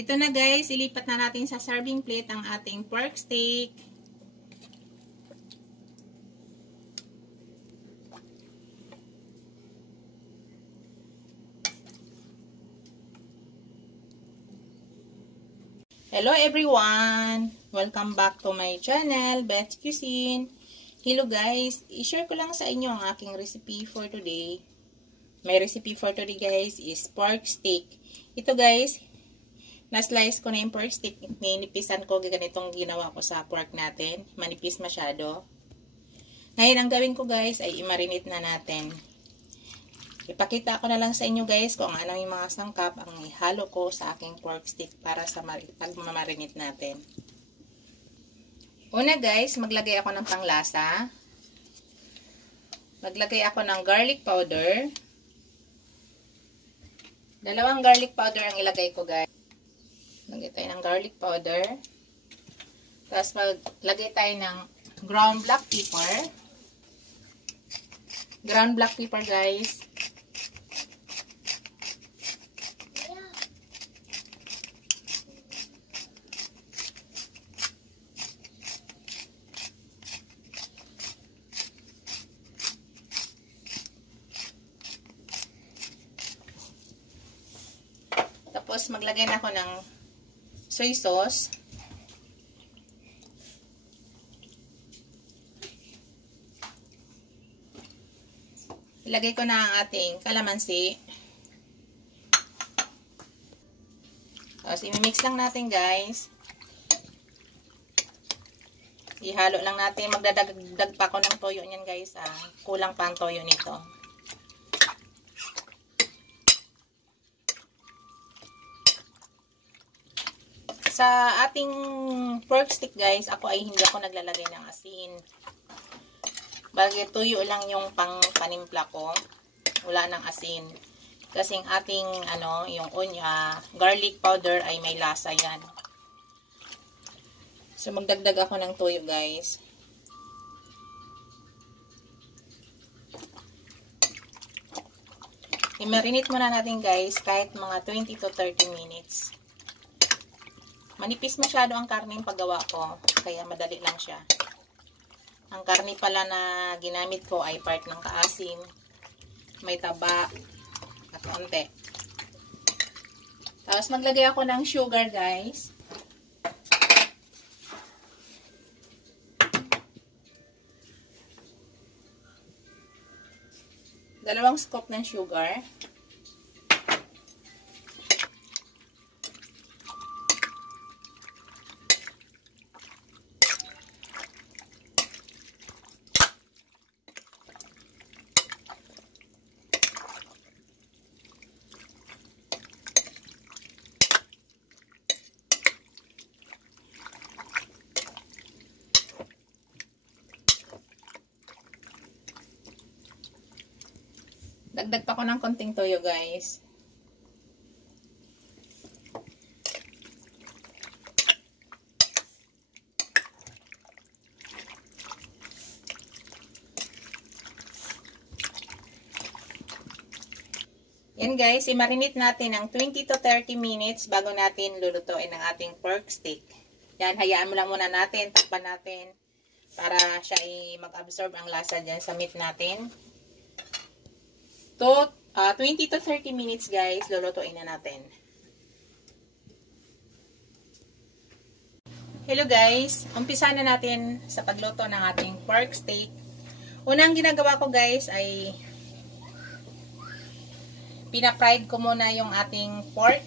Ito na guys, ilipat na natin sa serving plate ang ating pork steak. Hello everyone! Welcome back to my channel, Beth's Cuisine. Hello guys! I-share ko lang sa inyo ang aking recipe for today. My recipe for today guys is pork steak. Ito guys, na-slice ko na yung pork steak. Ninipisan ko, ganitong ginawa ko sa pork natin. Manipis masyado. Ngayon ang gawin ko guys ay i-marinate na natin. Ipakita ko na lang sa inyo guys kung ano yung mga sangkap ang ihalo ko sa aking pork steak para sa pag-marinate natin. Una guys, maglagay ako ng panglasa. Maglagay ako ng garlic powder. 2 garlic powder ang ilagay ko guys. Maglagay tayo ng garlic powder. Tapos maglagay tayo ng ground black pepper. Ground black pepper guys. Tapos, maglagay na ako ng soy sauce. Ilagay ko na ang ating kalamansi. Tapos, imimix lang natin guys. Ihalo lang natin. Magdadagdag pa ako ng toyo niyan guys. Kulang pa ang toyo nito. Sa ating pork steak guys, ako ay hindi ako naglalagay ng asin. Bagay tuyo lang yung panimpla ko. Wala ng asin. Kasi yung ating yung garlic powder ay may lasa yan. So magdagdag ako ng tuyo guys. I-marinate muna natin guys kahit mga 20 to 30 minutes. Manipis masyado ang karne yung paggawa ko, kaya madali lang siya. Ang karne pala na ginamit ko ay part ng kaasim, may taba, at konti. Tapos maglagay ako ng sugar guys. Dalawang scoop ng sugar. Dagdag pa ko ng konting toyo guys. Yan guys, i-marinate natin ng 20 to 30 minutes bago natin lulutuin ang ating pork steak. Yan, hayaan mo lang muna natin, takpan natin para siya mag-absorb ang lasa dyan sa meat natin. 20 to 30 minutes guys, lulutuin na natin. Hello guys, umpisa na natin sa pagluto ng ating pork steak. Unang ginagawa ko guys ay pina-fried ko muna yung ating pork.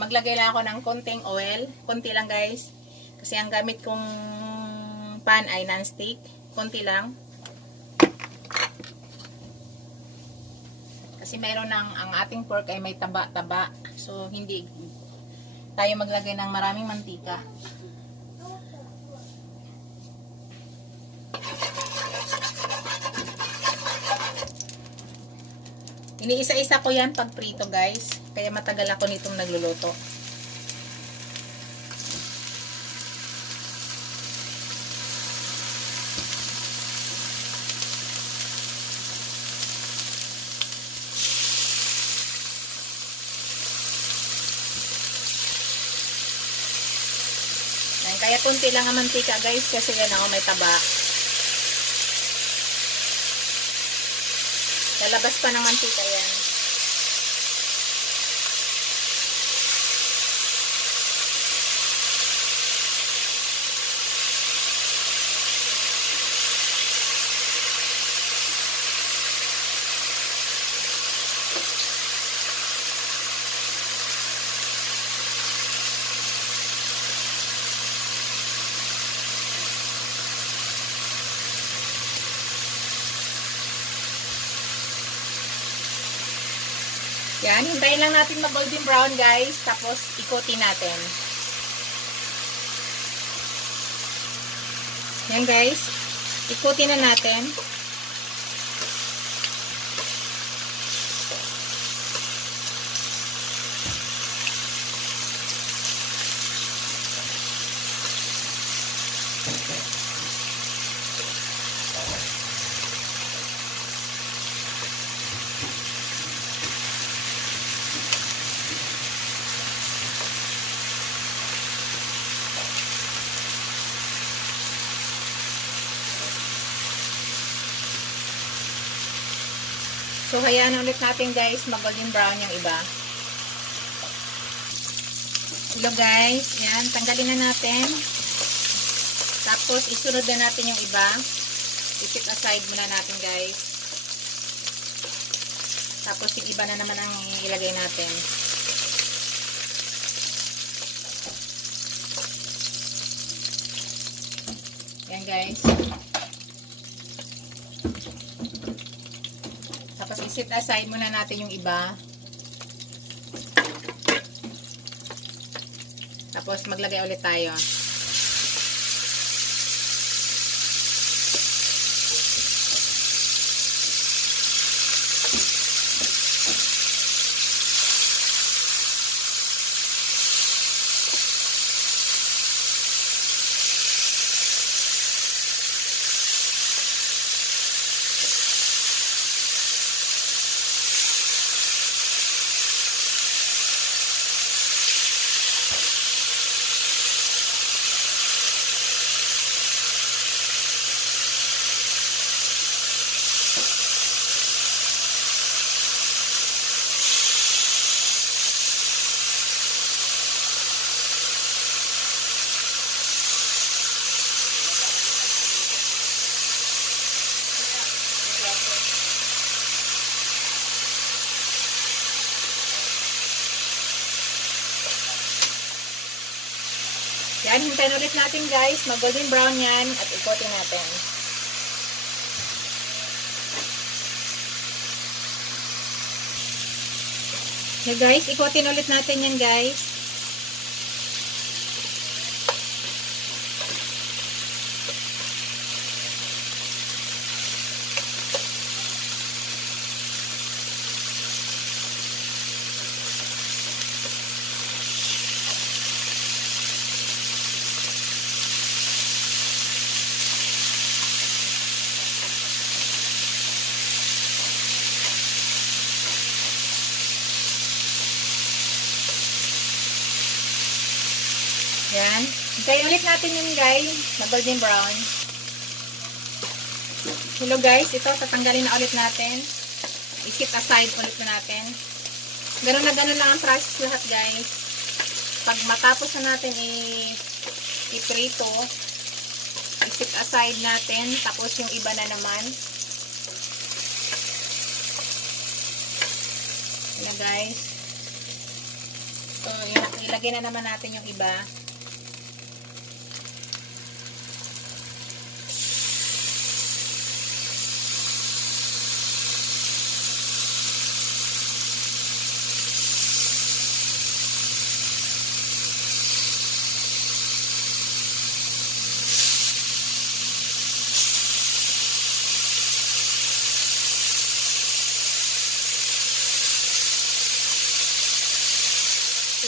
Maglagay lang ako ng konting oil, konti lang guys. Kasi ang gamit kong pan ay non-stick, konti lang. Kasi mayroon ang ating pork ay may taba-taba. So, hindi tayo maglagay ng maraming mantika. Iniisa-isa ko yan pag prito guys. Kaya matagal ako nitong nagluluto. Kaya kunti lang ang mantika guys kasi yan ako may taba. Lalabas pa ng mantika yan. Yan, hintayin lang natin mag-golden brown guys, tapos ikutin natin. Yan guys, ikutin na natin. So, hayaan ulit natin guys, mag-golden brown yung iba. Hello guys, yan, tanggalin na natin. Tapos, isunod na natin yung iba. I-set aside muna natin guys. Tapos, yung iba na naman ang ilagay natin. Yan guys. Tapos i-set aside muna natin yung iba. Tapos maglagay ulit tayo. Yan, hintayin ulit natin guys. Mag-golden brown yan at ikotin natin. Okay guys, ikotin ulit natin yan guys. Yan. Hintayin ulit natin yun guys, na golden brown. Hello guys, ito tatanggalin na ulit natin. I-set aside ulit na natin. Ganun na ganun lang ang process lahat guys. Pag matapos na natin i-prito, i-set aside natin, tapos yung iba na naman. Yan guys. So, ilagay na naman natin yung iba.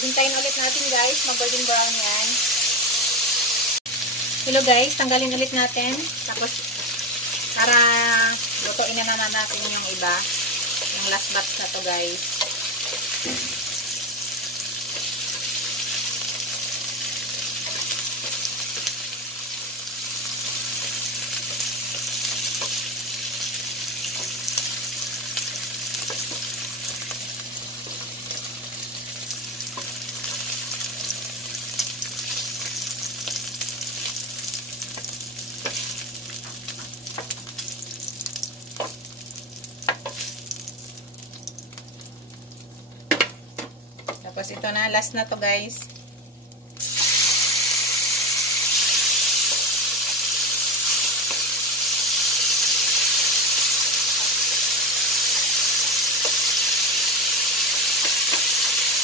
Hintayin ulit natin guys, mag-golden brown yan. Hello guys, tanggalin ulit natin. Tapos, para lutuin na naman natin yung iba. Yung last batch na to guys. Tapos ito na, last na to guys.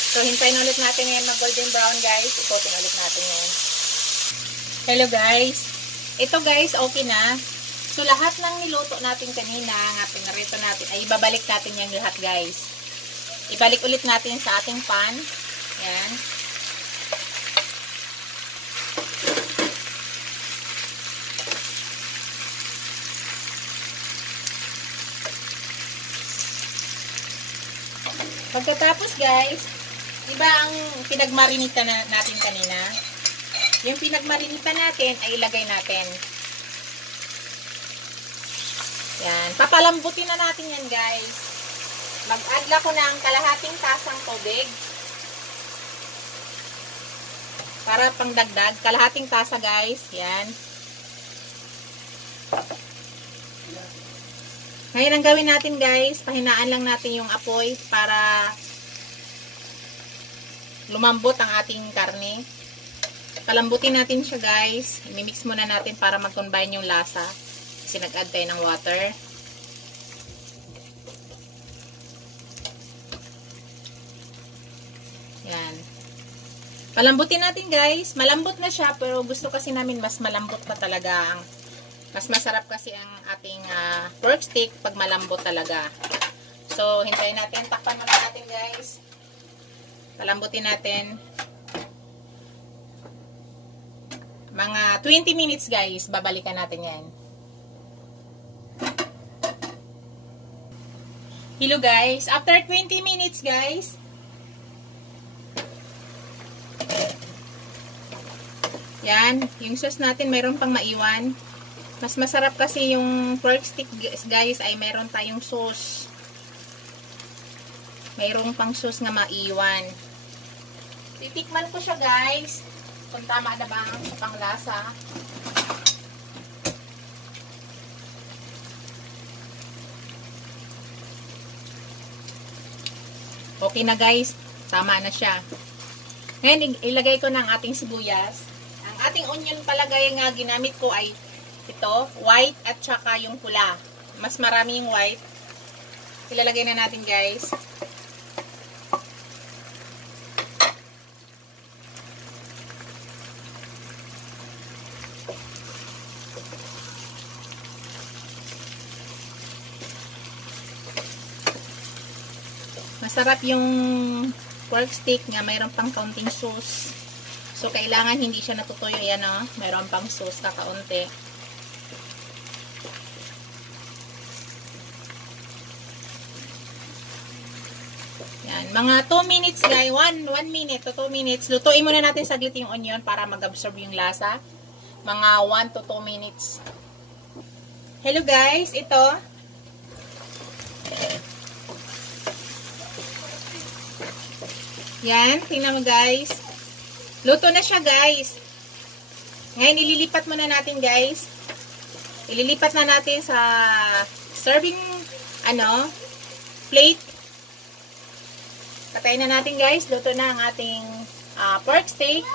So, hintayin ulit natin ngayon mag golden brown guys. Ikotin ulit natin ngayon. Hello guys. Ito guys, okay na. So, lahat ng niluto natin kanina, nga pinarito natin, ay ibabalik natin yung lahat guys. Ibalik ulit natin sa ating pan. Yan. Pagkatapos guys, diba ang pinagmarinita natin kanina? Yung pinagmarinita natin ay ilagay natin. Yan. Papalambutin na natin yan guys. Mag-add ko ng kalahating tasang tubig. Para pangdagdag. Kalahating tasa guys. Yan. Ngayon ang gawin natin guys, pahinaan lang natin yung apoy para lumambot ang ating karne. Palambutin natin siya guys. I-mix muna natin para mag-combine yung lasa. Kasi nag-add tayo ng water. Yan. Palambutin natin guys. Malambot na siya pero gusto kasi namin mas malambot pa talaga. Mas masarap kasi ang ating pork steak pag malambot talaga. So, hintayin natin. Takpan muna natin guys. Palambutin natin. Mga 20 minutes guys, babalikan natin yan. Hello guys, after 20 minutes guys, yan, yung sauce natin mayroon pang maiwan. Mas masarap kasi yung pork stick guys ay mayroon tayong sauce. Mayroon pang sauce nga maiwan. Titikman ko siya guys. Kung tama na ba ang panglasa. Okay na guys. Tama na siya. Ngayon, ilagay ko ng ating sibuyas. Ang ating onion palagay nga ginamit ko ay ito, white at saka yung pula. Mas marami yung white. Ilalagay na natin guys. Masarap yung pork steak nga mayroon pang kaunting sauce. So, kailangan hindi siya natutuyo. Yan o. Mayroon pang sauce kakaunti. Yan. Mga 2 minutes guys. 1 minute to 2 minutes. Lutuin muna natin saglit yung onion para mag-absorb yung lasa. Mga 1 to 2 minutes. Hello guys. Ito. Yan, tingnan mo guys. Luto na siya guys. Ngayon, ililipat muna natin guys. Ililipat na natin sa serving, plate. Patayin na natin guys. Luto na ang ating pork steak.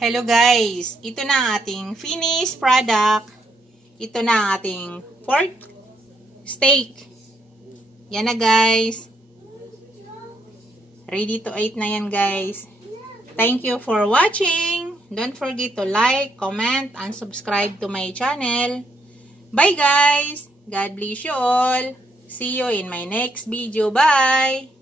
Hello guys, ito na ang ating finished product. Ito na ang ating pork steak. Yan na guys. Ready to eat na yan guys. Thank you for watching. Don't forget to like, comment, and subscribe to my channel. Bye guys. God bless you all. See you in my next video. Bye.